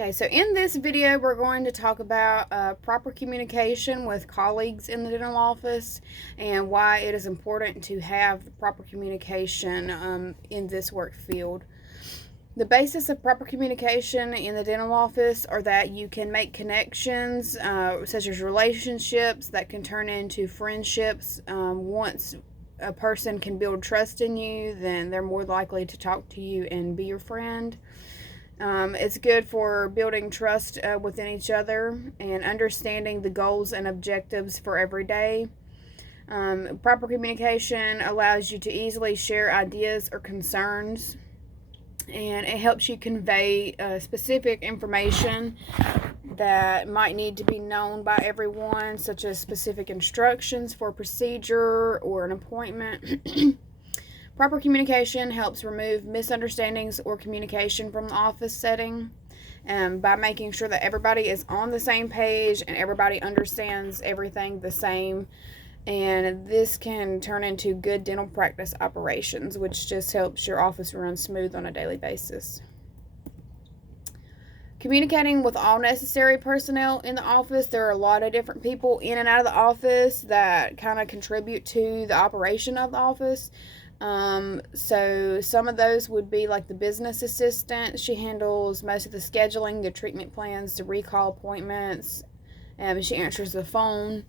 Okay, so in this video, we're going to talk about proper communication with colleagues in the dental office and why it is important to have the proper communication in this work field. The basis of proper communication in the dental office are that you can make connections, such as relationships that can turn into friendships. Once a person can build trust in you, then they're more likely to talk to you and be your friend. It's good for building trust within each other and understanding the goals and objectives for every day. Proper communication allows you to easily share ideas or concerns, and it helps you convey specific information that might need to be known by everyone, such as specific instructions for a procedure or an appointment. Proper communication helps remove misunderstandings or communication from the office setting by making sure that everybody is on the same page and everybody understands everything the same. And this can turn into good dental practice operations, which just helps your office run smooth on a daily basis. Communicating with all necessary personnel in the office. There are a lot of different people in and out of the office that kind of contribute to the operation of the office. So some of those would be like the business assistant. She handles most of the scheduling, the treatment plans, the recall appointments. She answers the phone.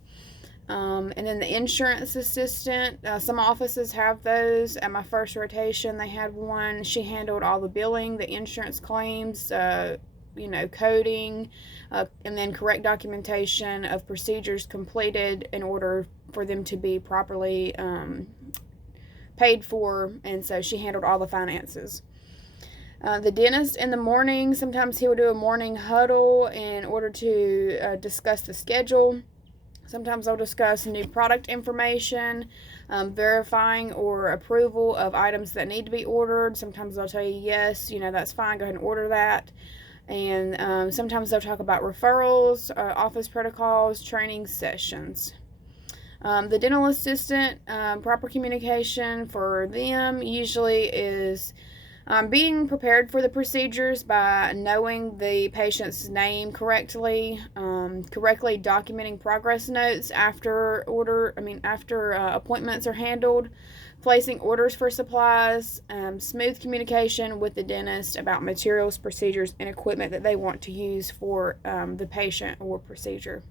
And then the insurance assistant, some offices have those. At my first rotation, they had one. She handled all the billing, the insurance claims, coding, and then correct documentation of procedures completed in order for them to be properly paid for, and so she handled all the finances. The dentist in the morning, sometimes he will do a morning huddle in order to discuss the schedule. Sometimes I'll discuss new product information, verifying or approval of items that need to be ordered. Sometimes they'll tell you, yes, that's fine, go ahead and order that. And sometimes they'll talk about referrals, office protocols, training sessions. The dental assistant, proper communication for them usually is being prepared for the procedures by knowing the patient's name correctly, correctly documenting progress notes after appointments are handled, placing orders for supplies, smooth communication with the dentist about materials, procedures, and equipment that they want to use for the patient or procedure.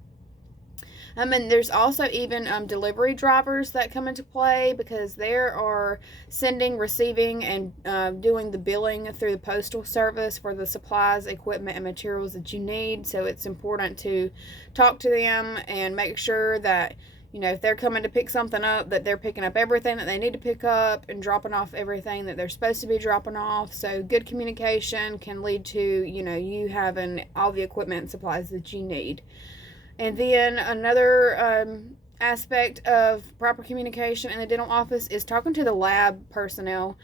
And there's also even delivery drivers that come into play, because they are sending, receiving, and doing the billing through the postal service for the supplies, equipment, and materials that you need. So it's important to talk to them and make sure that, if they're coming to pick something up, that they're picking up everything that they need to pick up and dropping off everything that they're supposed to be dropping off. So good communication can lead to, you having all the equipment and supplies that you need. And then another aspect of proper communication in the dental office is talking to the lab personnel.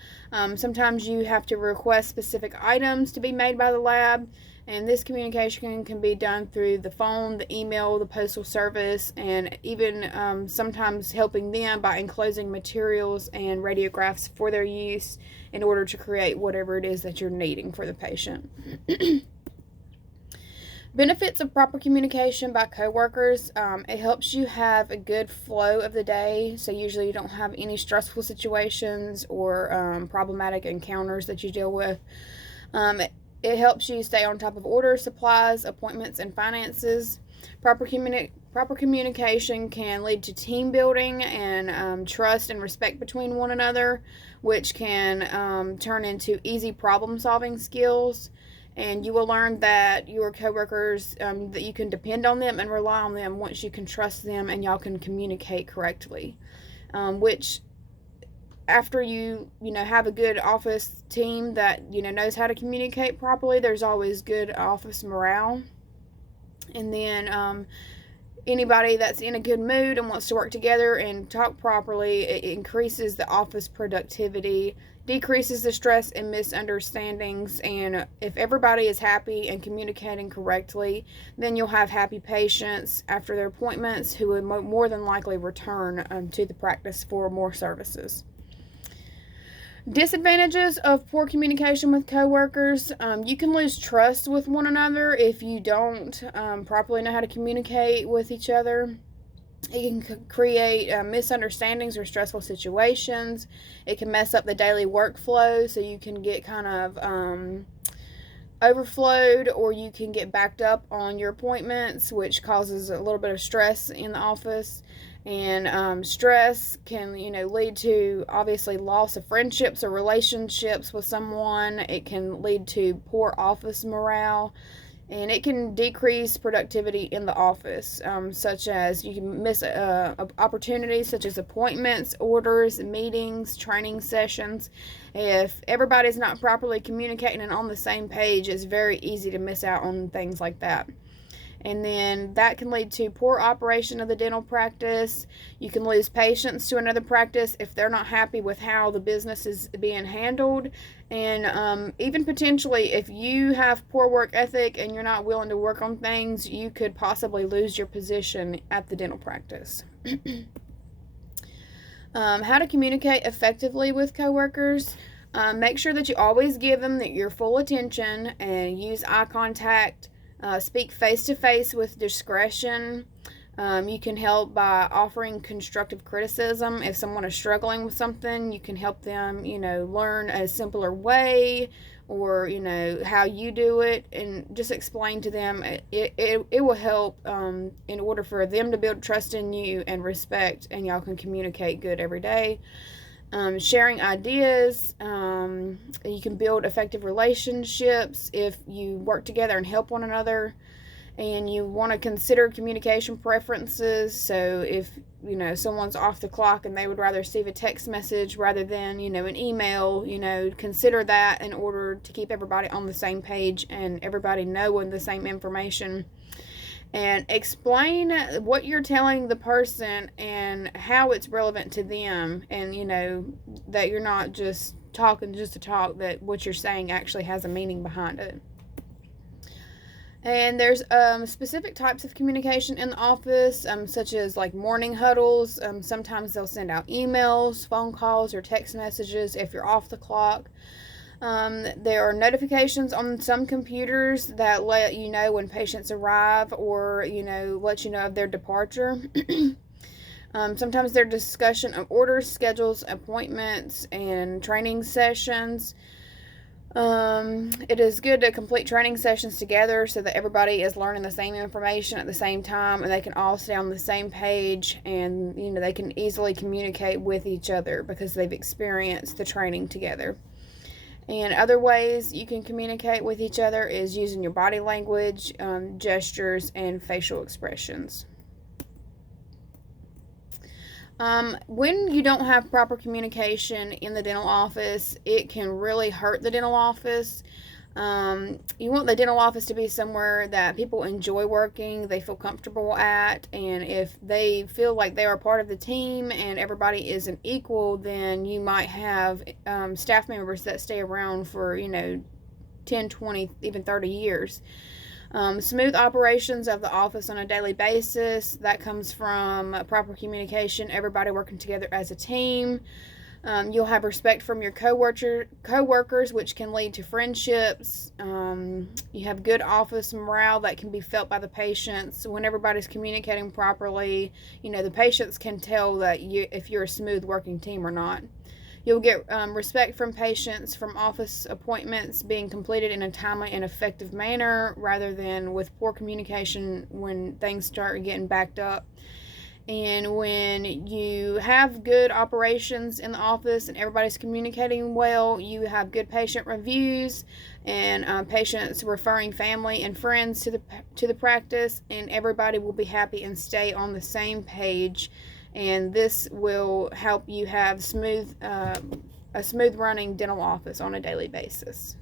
Sometimes you have to request specific items to be made by the lab, and this communication can be done through the phone, the email, the postal service, and even sometimes helping them by enclosing materials and radiographs for their use in order to create whatever it is that you're needing for the patient. Benefits of proper communication by coworkers. It helps you have a good flow of the day, so usually you don't have any stressful situations or problematic encounters that you deal with. It helps you stay on top of orders, supplies, appointments, and finances. Proper communication can lead to team building and trust and respect between one another, which can turn into easy problem-solving skills. And you will learn that your coworkers, that you can depend on them and rely on them once you can trust them and y'all can communicate correctly. Which, after you have a good office team that knows how to communicate properly, there's always good office morale. And then anybody that's in a good mood and wants to work together and talk properly, it increases the office productivity, decreases the stress and misunderstandings. And if everybody is happy and communicating correctly, then you'll have happy patients after their appointments who will more than likely return to the practice for more services. Disadvantages of poor communication with coworkers. You can lose trust with one another if you don't properly know how to communicate with each other. It can create misunderstandings or stressful situations. It can mess up the daily workflow, so you can get kind of overflowed, or you can get backed up on your appointments, which causes a little bit of stress in the office. And stress can, lead to obviously loss of friendships or relationships with someone. It can lead to poor office morale, and it can decrease productivity in the office, such as you can miss opportunities such as appointments, orders, meetings, training sessions. If everybody's not properly communicating and on the same page, it's very easy to miss out on things like that. And then that can lead to poor operation of the dental practice. You can lose patients to another practice if they're not happy with how the business is being handled. And even potentially, if you have poor work ethic and you're not willing to work on things, you could possibly lose your position at the dental practice. How to communicate effectively with coworkers. Make sure that you always give them your full attention and use eye contact. Speak face-to-face with discretion. You can help by offering constructive criticism. If someone is struggling with something, you can help them, learn a simpler way, or, how you do it, and just explain to them. It will help in order for them to build trust in you and respect, and y'all can communicate good every day. Sharing ideas. You can build effective relationships if you work together and help one another. And you want to consider communication preferences. So if someone's off the clock and they would rather receive a text message rather than an email, consider that in order to keep everybody on the same page and everybody knowing the same information. And explain what you're telling the person and how it's relevant to them, and that you're not just talking just to talk, that what you're saying actually has a meaning behind it. And there's specific types of communication in the office, such as like morning huddles. Sometimes they'll send out emails, phone calls, or text messages if you're off the clock. There are notifications on some computers that let you know when patients arrive, or let you know of their departure. Sometimes there's discussion of orders, schedules, appointments, and training sessions. It is good to complete training sessions together so that everybody is learning the same information at the same time, and they can all stay on the same page, and they can easily communicate with each other because they've experienced the training together. And other ways you can communicate with each other is using your body language, gestures, and facial expressions. When you don't have proper communication in the dental office, it can really hurt the dental office. You want the dental office to be somewhere that people enjoy working, they feel comfortable at, and if they feel like they are part of the team and everybody is an equal, then you might have staff members that stay around for 10, 20, even 30 years. Smooth operations of the office on a daily basis. That comes from proper communication, everybody working together as a team. You'll have respect from your co-workers, which can lead to friendships. You have good office morale that can be felt by the patients. When everybody's communicating properly, the patients can tell that if you're a smooth working team or not. You'll get respect from patients from office appointments being completed in a timely and effective manner, rather than with poor communication when things start getting backed up. And when you have good operations in the office and everybody's communicating well, you have good patient reviews and patients referring family and friends to the practice, and everybody will be happy and stay on the same page. And this will help you have a smooth running dental office on a daily basis.